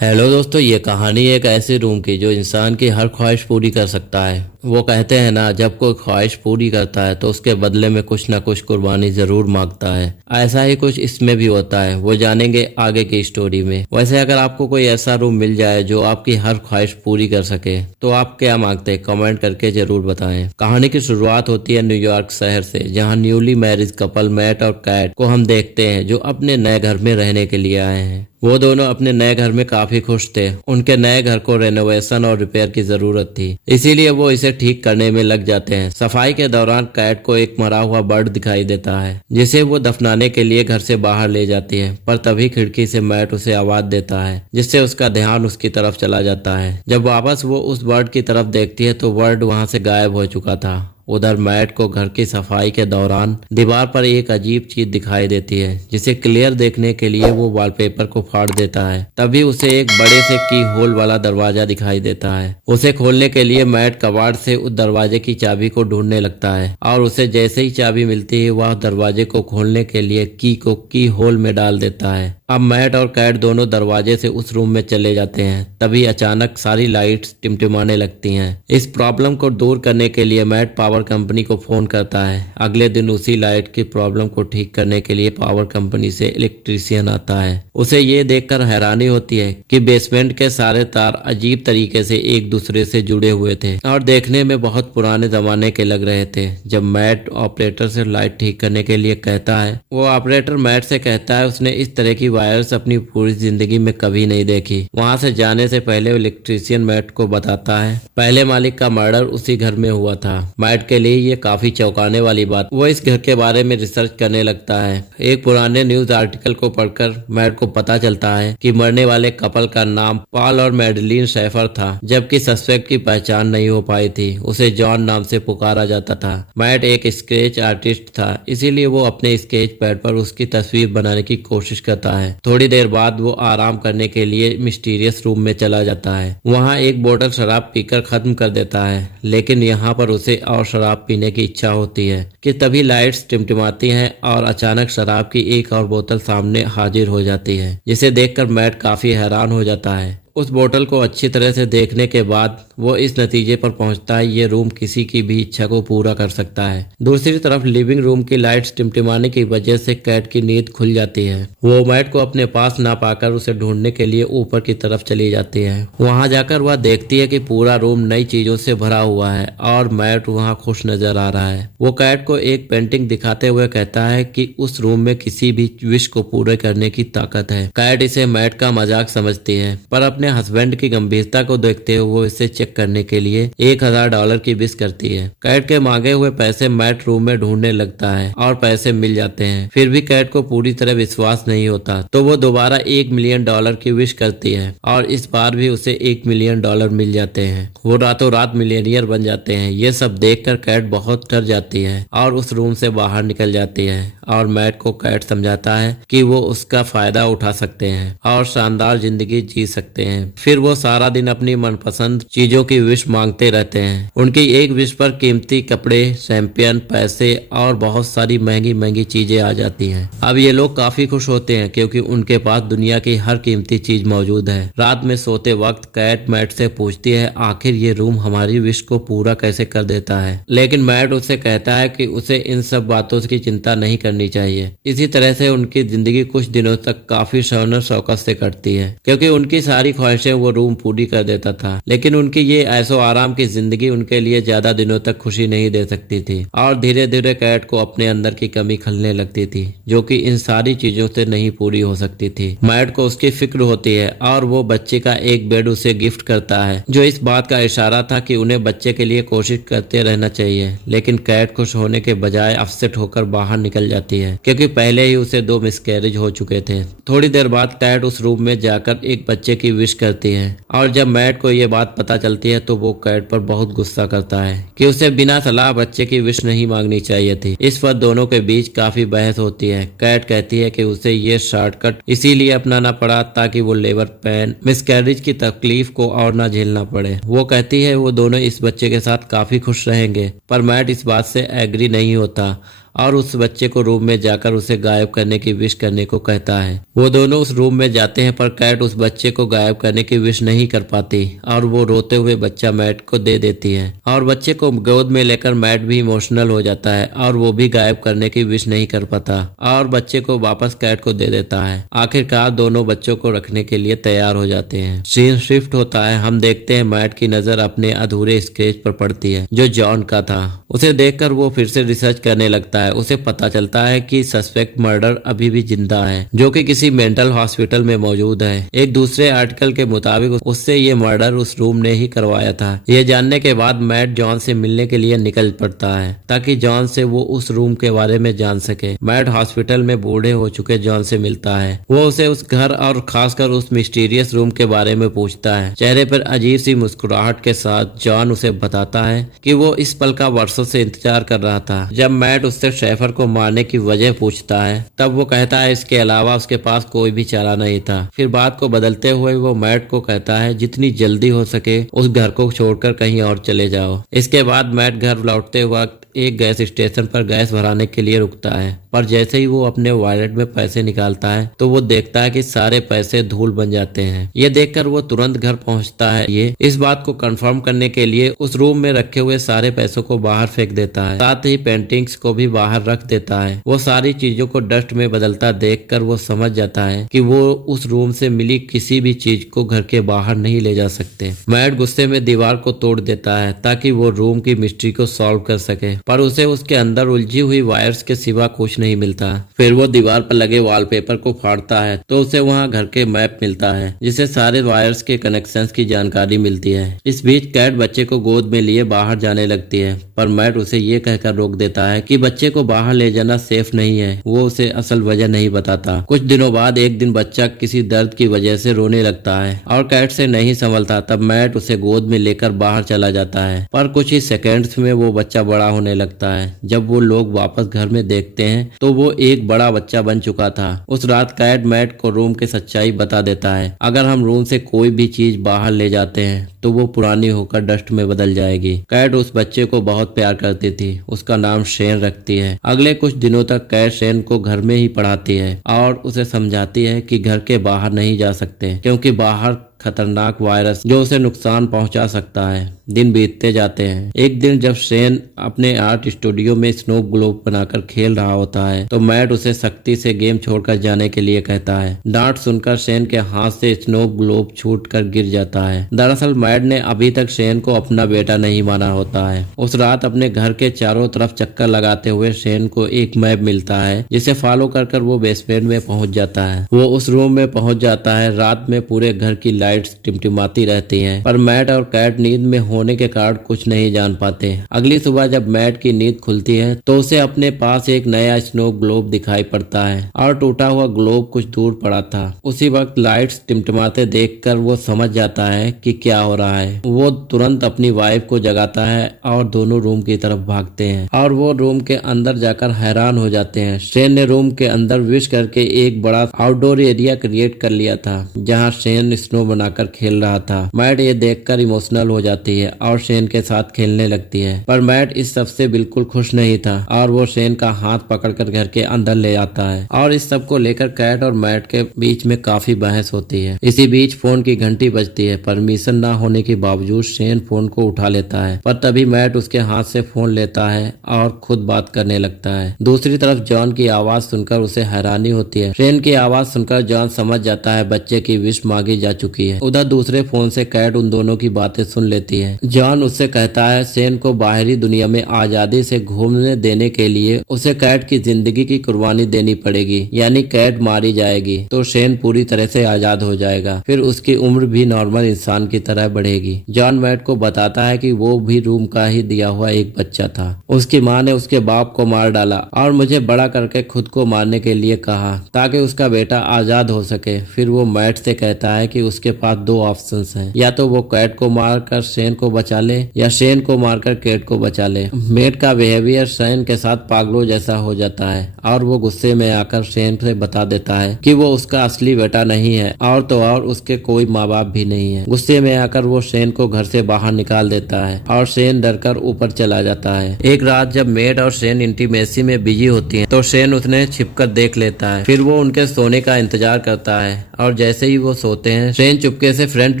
Hello दोस्तों, ये कहानी एक ऐसे रूम की जो इंसान की हर ख्वाहिश पूरी कर सकता है। वो कहते हैं ना, जब कोई ख्वाहिश पूरी करता है तो उसके बदले में कुछ ना कुछ कुर्बानी जरूर मांगता है। ऐसा ही कुछ इसमें भी होता है, वो जानेंगे आगे की स्टोरी में। वैसे अगर आपको कोई ऐसा रूम मिल जाए जो आपकी हर ख्वाहिश पूरी कर सके तो आप क्या मांगते हैं? कमेंट करके जरूर बताएं। कहानी की शुरुआत होती है न्यूयॉर्क शहर से, जहाँ न्यूली मैरिज कपल मैट और कैट को हम देखते हैं, जो अपने नए घर में रहने के लिए आए हैं। वो दोनों अपने नए घर में काफी खुश थे। उनके नए घर को रेनोवेशन और रिपेयर की जरूरत थी, इसीलिए वो इसे ठीक करने में लग जाते हैं। सफाई के दौरान कैट को एक मरा हुआ बर्ड दिखाई देता है, जिसे वो दफनाने के लिए घर से बाहर ले जाती है। पर तभी खिड़की से मैट उसे आवाज देता है, जिससे उसका ध्यान उसकी तरफ चला जाता है। जब वापस वो उस बर्ड की तरफ देखती है तो बर्ड वहां से गायब हो चुका था। उधर मैट को घर की सफाई के दौरान दीवार पर एक अजीब चीज दिखाई देती है, जिसे क्लियर देखने के लिए वो वॉलपेपर को फाड़ देता है। तभी उसे एक बड़े से की होल वाला दरवाजा दिखाई देता है। उसे खोलने के लिए मैट कबाड़ से उस दरवाजे की चाबी को ढूंढने लगता है, और उसे जैसे ही चाबी मिलती है वह दरवाजे को खोलने के लिए की को की होल में डाल देता है। अब मैट और कैट दोनों दरवाजे से उस रूम में चले जाते हैं। तभी अचानक सारी लाइट्स टिमटिमाने लगती हैं। इस प्रॉब्लम को दूर करने के लिए मैट पावर कंपनी को फोन करता है। अगले दिन उसी लाइट की प्रॉब्लम को ठीक करने के लिए पावर कंपनी से इलेक्ट्रीशियन आता है। उसे ये देखकर हैरानी होती है कि बेसमेंट के सारे तार अजीब तरीके से एक दूसरे से जुड़े हुए थे और देखने में बहुत पुराने जमाने के लग रहे थे। जब मैट ऑपरेटर से लाइट ठीक करने के लिए कहता है, वो ऑपरेटर मैट से कहता है उसने इस तरह की वायर्स अपनी पूरी जिंदगी में कभी नहीं देखी। वहां से जाने से पहले इलेक्ट्रीशियन मैट को बताता है पहले मालिक का मर्डर उसी घर में हुआ था। मैट के लिए ये काफी चौंकाने वाली बात। वो इस घर के बारे में रिसर्च करने लगता है। एक पुराने न्यूज आर्टिकल को पढ़कर मैट को पता चलता है कि मरने वाले कपल का नाम पॉल और मैडलिन शेफर था, जबकि सस्पेक्ट की पहचान नहीं हो पाई थी। उसे जॉन नाम से पुकारा जाता था। मैट एक स्केच आर्टिस्ट था, इसीलिए वो अपने स्केच पैड पर उसकी तस्वीर बनाने की कोशिश करता है। थोड़ी देर बाद वो आराम करने के लिए मिस्टीरियस रूम में चला जाता है। वहाँ एक बोतल शराब पीकर खत्म कर देता है, लेकिन यहाँ पर उसे और शराब पीने की इच्छा होती है कि तभी लाइट्स टिमटिमाती हैं और अचानक शराब की एक और बोतल सामने हाजिर हो जाती है, जिसे देखकर मैट काफी हैरान हो जाता है। उस बोतल को अच्छी तरह से देखने के बाद वो इस नतीजे पर पहुंचता है, ये रूम किसी की भी इच्छा को पूरा कर सकता है। दूसरी तरफ लिविंग रूम की लाइट्स टिमटिमाने की वजह से कैट की नींद खुल जाती है। वो मैट को अपने पास ना पाकर उसे ढूंढने के लिए ऊपर की तरफ चली जाती है। वहां जाकर वह देखती है कि पूरा रूम नई चीजों से भरा हुआ है और मैट वहां खुश नजर आ रहा है। वो कैट को एक पेंटिंग दिखाते हुए कहता है कि उस रूम में किसी भी विश को पूरे करने की ताकत है। कैट इसे मैट का मजाक समझती है, पर अपने हस्बैंड की गंभीरता को देखते हुए वो इसे चेक करने के लिए $1000 की विश करती है। कैट के मांगे हुए पैसे मैट रूम में ढूंढने लगता है और पैसे मिल जाते हैं। फिर भी कैट को पूरी तरह विश्वास नहीं होता, तो वो दोबारा $1 मिलियन की विश करती है और इस बार भी उसे $1 मिलियन मिल जाते हैं। वो रातों रात मिलियनियर बन जाते हैं। ये सब देखकर कैट बहुत डर जाती है और उस रूम से बाहर निकल जाती है और मैट को कैट समझाता है कि वो उसका फायदा उठा सकते हैं और शानदार जिंदगी जी सकते हैं। फिर वो सारा दिन अपनी मनपसंद चीजों की विश मांगते रहते हैं। उनकी एक विश पर कीमती कपड़े, शैंपियन, पैसे और बहुत सारी महंगी महंगी चीजें आ जाती हैं। अब ये लोग काफी खुश होते हैं क्योंकि उनके पास दुनिया की हर कीमती चीज मौजूद है। रात में सोते वक्त कैट मैट से पूछती है आखिर ये रूम हमारी विश को पूरा कैसे कर देता है, लेकिन मैट उससे कहता है कि उसे इन सब बातों की चिंता नहीं करनी चाहिए। इसी तरह से उनकी जिंदगी कुछ दिनों तक काफी शौनर शौकत से कटती है, क्योंकि उनकी सारी ख्वाहिशें वो रूम पूरी कर देता था। लेकिन उनकी ये ऐसो आराम की जिंदगी उनके लिए ज्यादा दिनों तक खुशी नहीं दे सकती थी और धीरे धीरे कैट को अपने अंदर की कमी खलने लगती थी, जो कि इन सारी चीजों से नहीं पूरी हो सकती थी। मैट को उसकी फिक्र होती है और वो बच्चे का एक बेड उसे गिफ्ट करता है, जो इस बात का इशारा था कि उन्हें बच्चे के लिए कोशिश करते रहना चाहिए। लेकिन कैट खुश होने के बजाय अपसेट होकर बाहर निकल जाती है, क्योंकि पहले ही उसे 2 मिसकैरेज हो चुके थे। थोड़ी देर बाद कैट उस रूम में जाकर एक बच्चे की विश करती है और जब मैट को ये बात पता चलती है तो वो कैट पर बहुत गुस्सा करता है कि उसे बिना सलाह बच्चे की विश नहीं मांगनी चाहिए थी। इस पर दोनों के बीच काफी बहस होती है। कैट कहती है कि उसे ये शॉर्टकट इसीलिए अपनाना पड़ा ताकि वो लेबर पेन, मिसकैरेज की तकलीफ को और ना झेलना पड़े। वो कहती है वो दोनों इस बच्चे के साथ काफी खुश रहेंगे, पर मैट इस बात से एग्री नहीं होता और उस बच्चे को रूम में जाकर उसे गायब करने की विश करने को कहता है। वो दोनों उस रूम में जाते हैं पर कैट उस बच्चे को गायब करने की विश नहीं कर पाती और वो रोते हुए बच्चा मैट को दे देती है और बच्चे को गोद में लेकर मैट भी इमोशनल हो जाता है और वो भी गायब करने की विश नहीं कर पाता और बच्चे को वापस कैट को दे देता है। आखिरकार दोनों बच्चों को रखने के लिए तैयार हो जाते हैं। सीन शिफ्ट होता है। हम देखते हैं मैट की नजर अपने अधूरे स्केच पर पड़ती है जो जॉन का था। उसे देखकर वो फिर से रिसर्च करने लगता है। उसे पता चलता है कि सस्पेक्ट मर्डर अभी भी जिंदा है जो कि किसी मेंटल हॉस्पिटल में मौजूद है। एक दूसरे आर्टिकल के मुताबिक उससे ये मर्डर उस रूम ने ही करवाया था। ये जानने के बाद मैट जॉन से मिलने के लिए निकल पड़ता है ताकि जॉन से वो उस रूम के बारे में जान सके। मैट हॉस्पिटल में बूढ़े हो चुके जॉन से मिलता है। वो उसे उस घर और खासकर उस मिस्टीरियस रूम के बारे में पूछता है। चेहरे पर अजीब सी मुस्कुराहट के साथ जॉन उसे बताता है कि वो इस पल का वर्षों से इंतजार कर रहा था। जब मैट उससे शेफर को मारने की वजह पूछता है तब वो कहता है इसके अलावा उसके पास कोई भी चारा नहीं था। फिर बात को बदलते हुए वो मैट को कहता है जितनी जल्दी हो सके उस घर को छोड़कर कहीं और चले जाओ। इसके बाद मैट घर लौटते वक्त एक गैस स्टेशन पर गैस भराने के लिए रुकता है पर जैसे ही वो अपने वॉलेट में पैसे निकालता है तो वो देखता है कि सारे पैसे धूल बन जाते हैं। ये देखकर वो तुरंत घर पहुंचता है। ये इस बात को कंफर्म करने के लिए उस रूम में रखे हुए सारे पैसों को बाहर फेंक देता है। साथ ही पेंटिंग्स को भी बाहर रख देता है। वो सारी चीजों को डस्ट में बदलता देखकर वो समझ जाता है कि वो उस रूम से मिली किसी भी चीज को घर के बाहर नहीं ले जा सकते। मैट गुस्से में दीवार को तोड़ देता है ताकि वो रूम की मिस्ट्री को सॉल्व कर सके पर उसे उसके अंदर उलझी हुई वायर्स के सिवा कुछ नहीं मिलता। फिर वो दीवार पर लगे वॉलपेपर को फाड़ता है तो उसे वहाँ घर के मैप मिलता है जिसे सारे वायर्स के कनेक्शंस की जानकारी मिलती है। इस बीच कैट बच्चे को गोद में लिए बाहर जाने लगती है पर मैट उसे ये कहकर रोक देता है कि बच्चे को बाहर ले जाना सेफ नहीं है। वो उसे असल वजह नहीं बताता। कुछ दिनों बाद एक दिन बच्चा किसी दर्द की वजह से रोने लगता है और कैट से नहीं संभलता। तब मैट उसे गोद में लेकर बाहर चला जाता है पर कुछ ही सेकेंड्स में वो बच्चा बड़ा होने लगता है। जब वो लोग वापस घर में देखते हैं तो वो एक बड़ा बच्चा बन चुका था। उस रात कैट मैट को रूम की सच्चाई बता देता है। अगर हम रूम से कोई भी चीज बाहर ले जाते हैं तो वो पुरानी होकर डस्ट में बदल जाएगी। कैट उस बच्चे को बहुत प्यार करती थी। उसका नाम शेन रखती है। अगले कुछ दिनों तक कैट शेन को घर में ही पढ़ाती है और उसे समझाती है कि घर के बाहर नहीं जा सकते क्योंकि बाहर खतरनाक वायरस जो उसे नुकसान पहुंचा सकता है। दिन बीतते जाते हैं। एक दिन जब शेन अपने आर्ट स्टूडियो में स्नो ग्लोब बनाकर खेल रहा होता है तो मैट उसे सख्ती से गेम छोड़कर जाने के लिए कहता है। डांट सुनकर शेन के हाथ से स्नो ग्लोब छूटकर गिर जाता है। दरअसल मैट ने अभी तक शेन को अपना बेटा नहीं माना होता है। उस रात अपने घर के चारों तरफ चक्कर लगाते हुए शेन को एक मैप मिलता है जिसे फॉलो कर वो बेसमेंट में पहुंच जाता है। वो उस रूम में पहुंच जाता है। रात में पूरे घर की लाइट्स टिमटिमाती रहती हैं पर मैट और कैट नींद में होने के कारण कुछ नहीं जान पाते। अगली सुबह जब मैट की नींद खुलती है तो उसे अपने पास एक नया स्नो ग्लोब दिखाई पड़ता है और टूटा हुआ ग्लोब कुछ दूर पड़ा था। उसी वक्त लाइट्स टिमटिमाते देखकर वो समझ जाता है कि क्या हो रहा है। वो तुरंत अपनी वाइफ को जगाता है और दोनों रूम की तरफ भागते हैं और वो रूम के अंदर जाकर हैरान हो जाते हैं। शेन ने रूम के अंदर विश करके एक बड़ा आउटडोर एरिया क्रिएट कर लिया था जहाँ शेन स्नो बनाकर खेल रहा था। मैट ये देखकर इमोशनल हो जाती है और शेन के साथ खेलने लगती है पर मैट इस सब से बिल्कुल खुश नहीं था और वो शेन का हाथ पकड़कर घर के अंदर ले आता है और इस सब को लेकर कैट और मैट के बीच में काफी बहस होती है। इसी बीच फोन की घंटी बजती है। परमिशन न होने के बावजूद शेन फोन को उठा लेता है पर तभी मैट उसके हाथ से फोन लेता है और खुद बात करने लगता है। दूसरी तरफ जॉन की आवाज सुनकर उसे हैरानी होती है। शेन की आवाज सुनकर जॉन समझ जाता है बच्चे की विश मांगी जा चुकी है। उधर दूसरे फोन से कैट उन दोनों की बातें सुन लेती है। जॉन उससे कहता है शेन को बाहरी दुनिया में आजादी से घूमने देने के लिए उसे कैट की जिंदगी की कुर्बानी देनी पड़ेगी, यानी कैट मारी जाएगी तो शेन पूरी तरह से आजाद हो जाएगा। फिर उसकी उम्र भी नॉर्मल इंसान की तरह बढ़ेगी। जॉन मैट को बताता है कि वो भी रूम का ही दिया हुआ एक बच्चा था। उसकी माँ ने उसके बाप को मार डाला और मुझे बड़ा करके खुद को मारने के लिए कहा ताकि उसका बेटा आजाद हो सके। फिर वो मैट से कहता है कि उसके पास दो ऑप्शंस हैं, या तो वो कैट को मारकर शेन को बचा ले या शेन को मारकर कैट को बचा ले। मेट का बिहेवियर शेन के साथ पागलों जैसा हो जाता है और वो गुस्से में आकर शेन से बता देता है कि वो उसका असली बेटा नहीं है और तो और उसके कोई माँ बाप भी नहीं है। गुस्से में आकर वो शेन को घर से बाहर निकाल देता है और शेन डरकर ऊपर चला जाता है। एक रात जब मेट और शेन इंटीमेसी में बिजी होती हैं, तो शेन उसने छिपकर देख लेता है। फिर वो उनके सोने का इंतजार करता है और जैसे ही वो सोते हैं, शेन चुपके से फ्रंट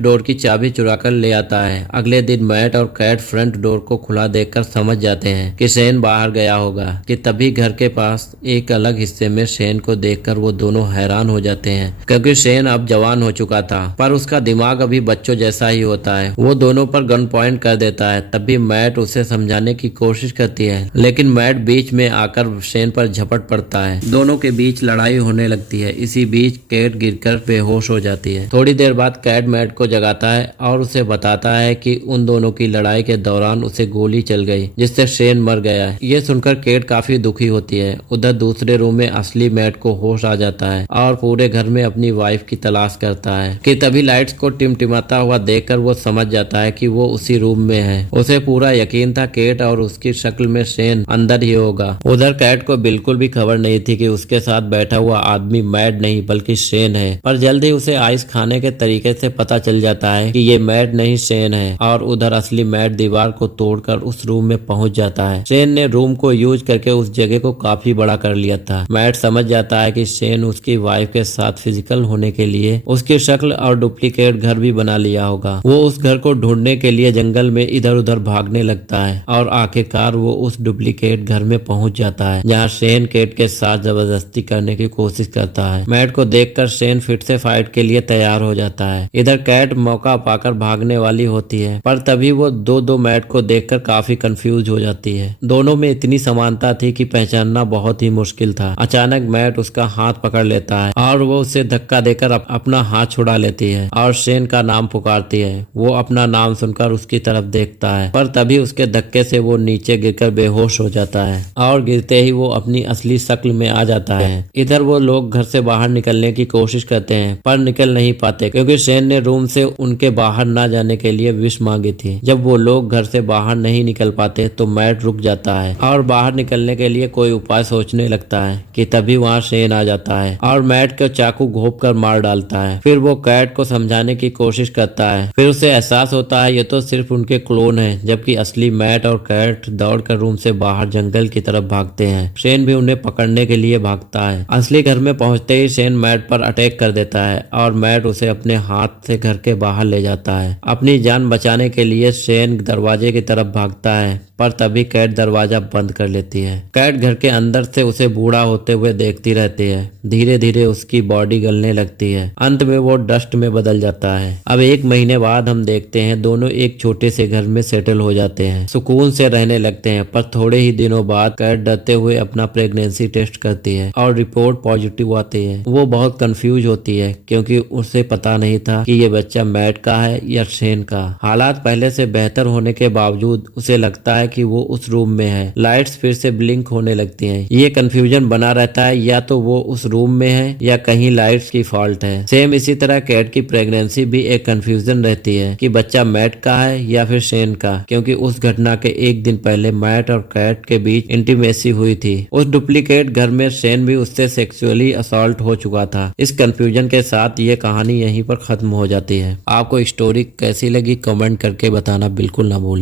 डोर की चाबी चुरा कर ले आता है। अगले दिन मैट और कैट फ्रंट डोर को खुला देखकर समझ जाते हैं कि शेन बाहर गया होगा कि तभी घर के पास एक अलग हिस्से में शेन को देखकर वो दोनों हैरान हो जाते हैं, क्योंकि शेन अब जवान हो चुका था पर उसका दिमाग अभी बच्चों जैसा ही होता है। वो दोनों पर गन पॉइंट कर देता है। तभी मैट उसे समझाने की कोशिश करती है, लेकिन मैट बीच में आकर शेन पर झपट पड़ता है। दोनों के बीच लड़ाई होने लगती है। इसी बीच कैट गिरकर बेहोश हो जाती है। थोड़ी देर बाद कैट मैट को जगाता है और उसे बताता है कि उन दोनों की लड़ाई के दौरान उसे गोली चल गई, जिससे शेन मर गया। ये सुनकर कैट काफी दुखी होती है। उधर दूसरे रूम में असली मैट को होश आ जाता है और पूरे घर में अपनी वाइफ की तलाश करता है कि तभी लाइट्स को टिमटिमाता हुआ देखकर वो समझ जाता है कि वो उसी रूम में है। उसे पूरा यकीन था कैट और उसकी शक्ल में शेन अंदर ही होगा। उधर कैट को बिल्कुल भी खबर नहीं थी कि उसके साथ बैठा हुआ आदमी मैट नहीं बल्कि शेन है। पर जल्द ही उसे आइस खाने के तरीके से पता चल जाता है कि ये मैट नहीं शेन है। और उधर असली मैट दीवार को तोड़कर उस रूम में पहुंच जाता है। शेन ने रूम को यूज करके उस जगह को काफी बड़ा कर लिया था। मैट समझ जाता है कि शेन उसकी वाइफ के साथ फिजिकल होने के लिए उसकी शक्ल और डुप्लीकेट घर भी बना लिया होगा। वो उस घर को ढूंढने के लिए जंगल में इधर उधर भागने लगता है और आखिरकार वो उस डुप्लीकेट घर में पहुंच जाता है, जहाँ शेन कैट के साथ जबरदस्ती करने की कोशिश करता है। मैट को देखकर शेन फिर से फाइट के लिए तैयार हो जाता है। इधर कैट मौका पाकर भागने वाली होती है, पर तभी वो दो मैट को देखकर काफी कंफ्यूज हो जाती है। दोनों में इतनी समानता थी कि पहचानना बहुत ही मुश्किल था। अचानक मैट उसका हाथ पकड़ लेता है और वो उसे धक्का देकर अपना हाथ छुड़ा लेती है और शेन का नाम पुकारती है। वो अपना नाम सुनकर उसकी तरफ देखता है, पर तभी उसके धक्के से वो नीचे गिरकर बेहोश हो जाता है और गिरते ही वो अपनी असली शक्ल में आ जाता है। इधर वो लोग घर से बाहर निकलने की कोशिश करते हैं पर निकल नहीं पाते, क्योंकि शेन ने रूम से उनके बाहर ना जाने के लिए विश मांगी थी। जब वो लोग घर से बाहर नहीं निकल पाते तो मैट रुक जाता है और बाहर निकलने के लिए कोई उपाय सोचने लगता है कि तभी वहाँ शेन आ जाता है और मैट को चाकू घोंप कर मार डालता है। फिर वो कैट को समझाने की कोशिश करता है। फिर उसे एहसास होता है ये तो सिर्फ उनके क्लोन है, जबकि असली मैट और कैट दौड़कर रूम से बाहर जंगल की तरफ भागते हैं। शेन भी उन्हें पकड़ने के लिए भागता है। असली घर में पहुंचते ही शेन मैट पर अटैक कर देता है और मैट उसे अपने हाथ से घर के बाहर ले जाता है। अपनी जान बचाने के लिए शेन दरवाजे की तरफ भागता है, पर तभी कैट दरवाजा बंद कर लेती है। कैट घर के अंदर से उसे बूढ़ा होते हुए देखती रहती है। धीरे धीरे उसकी बॉडी गलने लगती है। अंत में वो डस्ट में बदल जाता है। अब 1 महीने बाद हम देखते हैं दोनों एक छोटे से घर में सेटल हो जाते हैं, सुकून से रहने लगते हैं। पर थोड़े ही दिनों बाद कैट डरते हुए अपना प्रेगनेंसी टेस्ट करती है और रिपोर्ट पॉजिटिव आती है। वो बहुत कंफ्यूज होती है क्योंकि उसे पता नहीं था कि ये बच्चा मैट का है या शेन का। हालात पहले से बेहतर होने के बावजूद उसे लगता है कि वो उस रूम में है। लाइट्स फिर से ब्लिंक होने लगती हैं। ये कंफ्यूजन बना रहता है, या तो वो उस रूम में है या कहीं लाइट्स की फॉल्ट है। सेम इसी तरह कैट की प्रेगनेंसी भी एक कंफ्यूजन रहती है कि बच्चा मैट का है या फिर शेन का, क्योंकि उस घटना के 1 दिन पहले मैट और कैट के बीच इंटीमेसी हुई थी। उस डुप्लीकेट घर में शेन भी उससे सेक्सुअली असॉल्ट हो चुका था। इस कंफ्यूजन के साथ ये कहानी यहीं पर खत्म हो जाती है। आपको स्टोरी कैसी लगी कमेंट करके बताना बिल्कुल ना भूलें।